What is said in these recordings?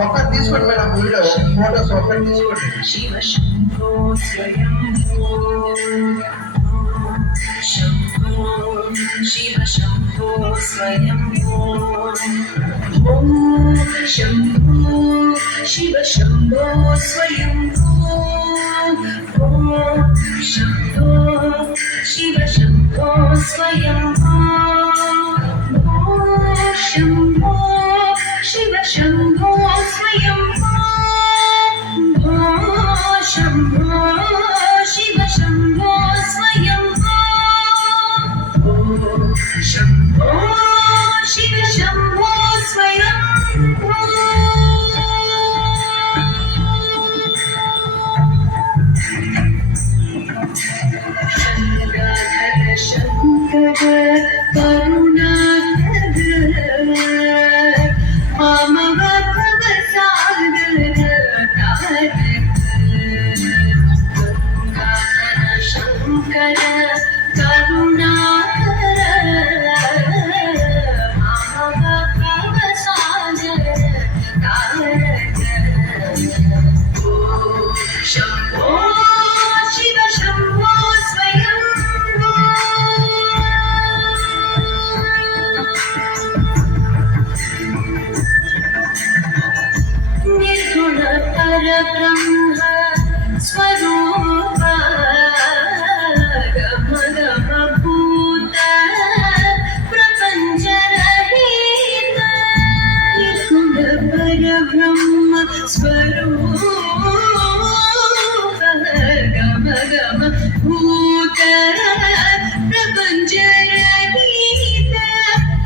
ఒకటి తీసుకోండి madam, video photos ఒకటి తీసుకోండి. శివ శంభో స్వయం శంభో శివ శంభో స్వయం ఓం శంభో శివ శంభో స్వయం ఓం శంభో శివ శంభో స్వయం శంభో శివ శంభో స్వయం శంభో శివ శంభో స్వయం శంభో శివ శంభో స్వయం శంకర శంకర కరుణాకర మమ భవ సాగర శంకర కరుణాకర మమ భవ సాగర శంభో శివ శంభో స్వయం నిర్గుణ పరబ్రహ్మ స్వరూప గమ గమ భూత ప్రపంచ రహిత నిర్గుణ పరబ్రహ్మ స్వరూప గమ గమ భూత ప్రపంచ రహిత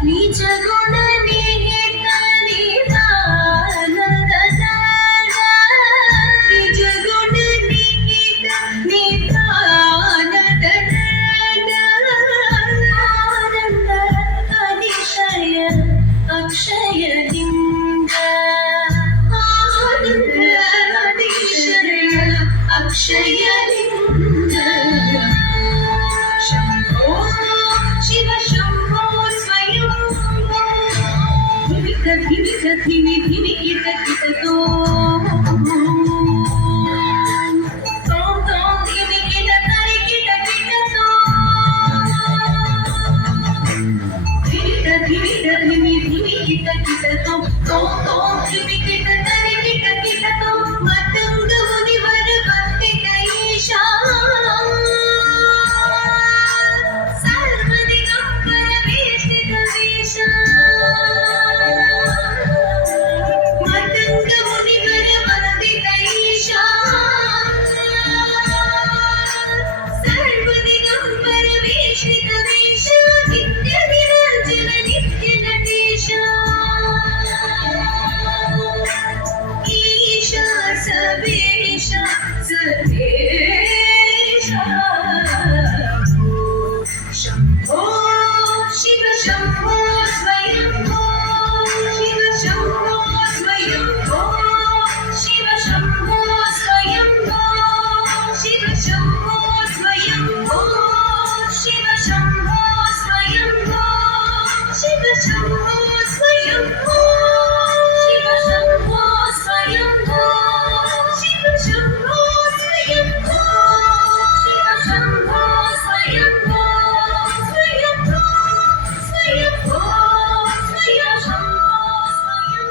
నిజ గుణ నిహిత నిధాన నిజ గుణ నిహిత నిధాన ఆనంద అతిశయ అక్షయ లింగ ఆనంద అతిశయ అక్షయ లింగ శంభో శివ శంభో స్వయం ధిమిక ధిమిక ధిమి ధిమికిత కితతో తోం తోం ధిమికిత తరికిత కితతో ధిమిక ధిమిక ధిమి ధిమికిత కితతో తోం తోం ధిమికిత తరికిత కితతో మతంగ మునివర భక్తిక ఈశా సర్వదిగంబర వేష్టిత వేష మతంగ మునివర వందిత ఈశా సర్వదిగంబర వేష్టిత వేష నిత్య నిరంజన నిత్య నటేశ ఈశా సవేశ సర్వేశ శంభో శివ శంభో స్వయం శివ శంభో స్వయం శివ శంభో స్వయం శివ శంభో స్వయం శివ శంభో స్వయం శివ శంభో స్వయం శివ శంభో స్వయం శివ శంభో స్వయం శివ శంభో స్వయం స్వయం స్వయం స్వయం శంభో స్వయం